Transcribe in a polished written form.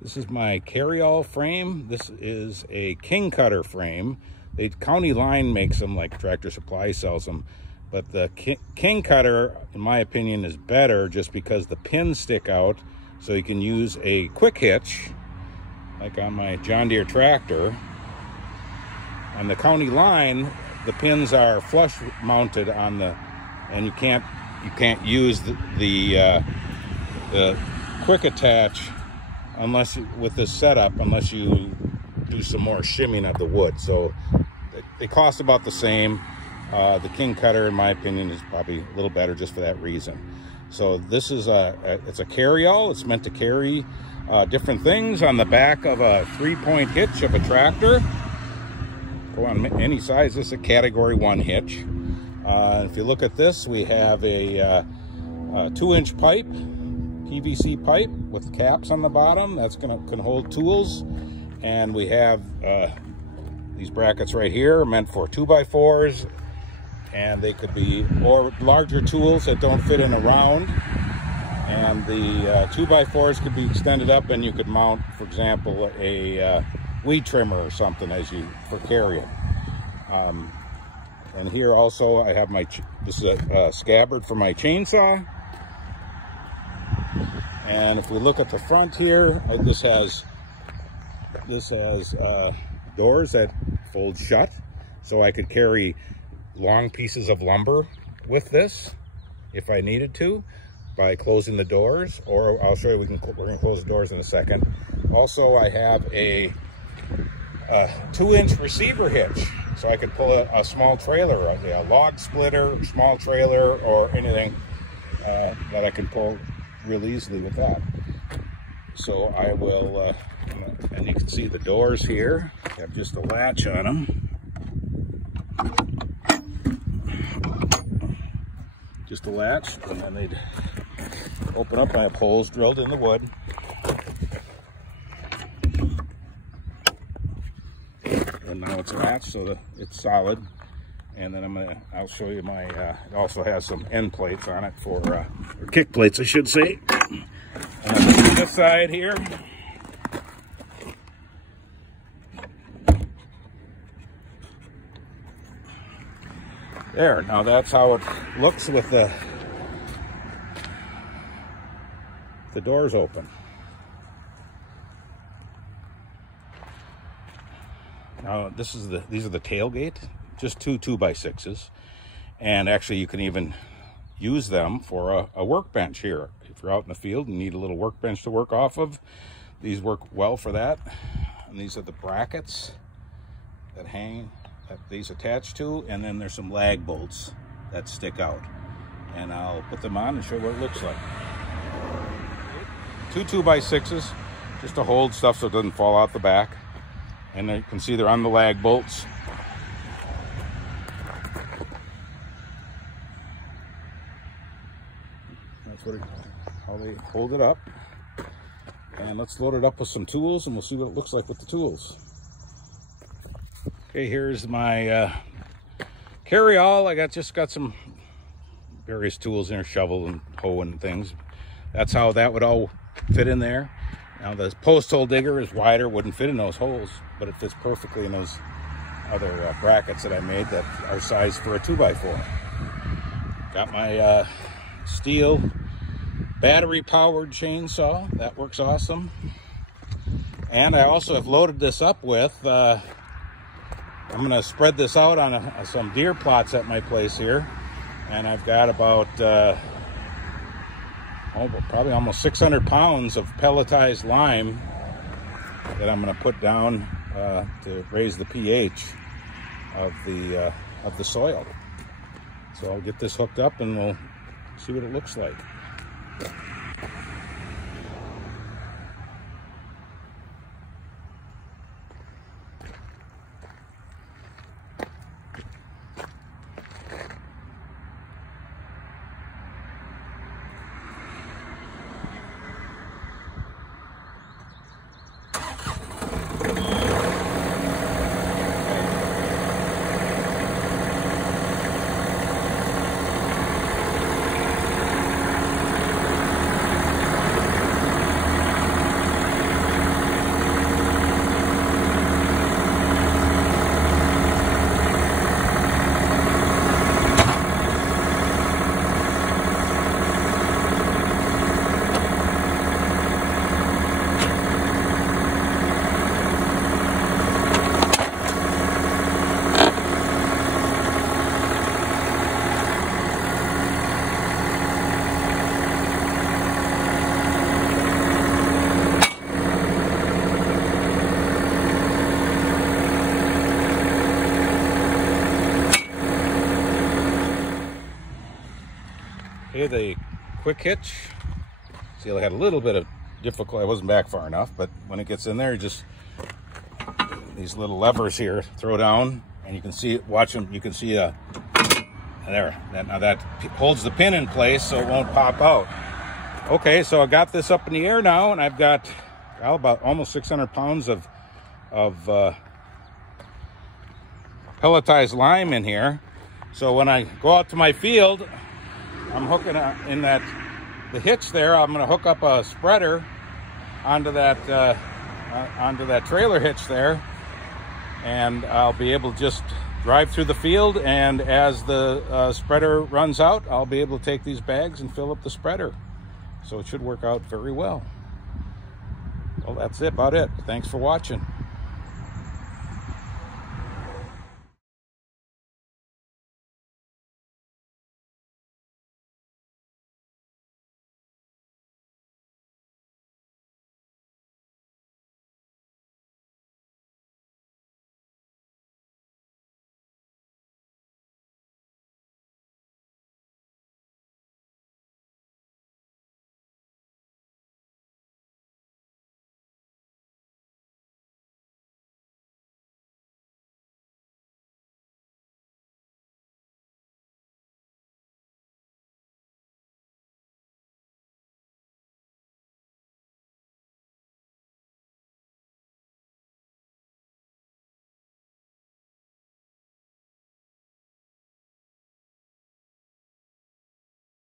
This is my carryall frame. This is a king cutter frame. The County Line makes them, like Tractor Supply sells them. But the king cutter, in my opinion, is better just because the pins stick out. So you can use a quick hitch, like on my John Deere tractor. On the County Line, the pins are flush mounted on the, and you can't use the quick attach unless with this setup, unless you do some more shimming of the wood. So they cost about the same. The king cutter, in my opinion, is probably a little better just for that reason. So this is it's a carryall. It's meant to carry different things on the back of a 3-point hitch of a tractor. Go on any size. This is a category 1 hitch. If you look at this, we have a 2-inch pipe, PVC pipe with caps on the bottom. That's can hold tools. And we have these brackets right here meant for 2x4s, and they could be or larger tools that don't fit in a round. And the 2x4s could be extended up, and you could mount, for example, a weed trimmer or something for carrying. And here also I have this is a scabbard for my chainsaw. And if we look at the front here, this has doors that fold shut, so I could carry long pieces of lumber with this if I needed to by closing the doors, or I'll show you, we're going to close the doors in a second. Also, I have a 2-inch receiver hitch, so I could pull a small trailer, a log splitter, small trailer, or anything that I can pull real easily with that. So I will, and you can see the doors here have just a latch on them. Just a latch, and then they'd open up. I have holes drilled in the wood. And now it's latched so that it's solid. And then I'll show you my, it also has some end plates on it or kick plates, I should say. On this side here, there, now that's how it looks with the doors open. Now these are the tailgate, just two 2x6s, and actually you can even use them for a workbench here. If you're out in the field and need a little workbench to work off of, these work well for that. And these are the brackets that hang, that these attach to, and then there's some lag bolts that stick out. And I'll put them on and show what it looks like. Two 2x6s, just to hold stuff so it doesn't fall out the back. And you can see they're on the lag bolts. That's how they hold it up. And let's load it up with some tools, and we'll see what it looks like with the tools. Okay, here's my carry-all. I just got some various tools in there, shovel and hoe and things. That's how that would all fit in there. Now the post hole digger is wider, wouldn't fit in those holes, but it fits perfectly in those other brackets that I made that are sized for a 2x4. Got my steel battery powered chainsaw. That works awesome. And I also have loaded this up with, I'm going to spread this out on some deer plots at my place here. And I've got about probably almost 600 pounds of pelletized lime that I'm going to put down to raise the pH of the soil. So I'll get this hooked up and we'll see what it looks like. Okay, the quick hitch. See, I had a little bit of difficulty. I wasn't back far enough, but when it gets in there, you just, these little levers here, throw down, and you can see it, watch them, you can see there, now that holds the pin in place so it won't pop out. Okay, so I got this up in the air now, and I've got, well, about almost 600 pounds of pelletized lime in here. So when I go out to my field, I'm hooking in the hitch there. I'm going to hook up a spreader onto that trailer hitch there, and I'll be able to just drive through the field, and as the spreader runs out, I'll be able to take these bags and fill up the spreader. So it should work out very well. Well, that's about it. Thanks for watching.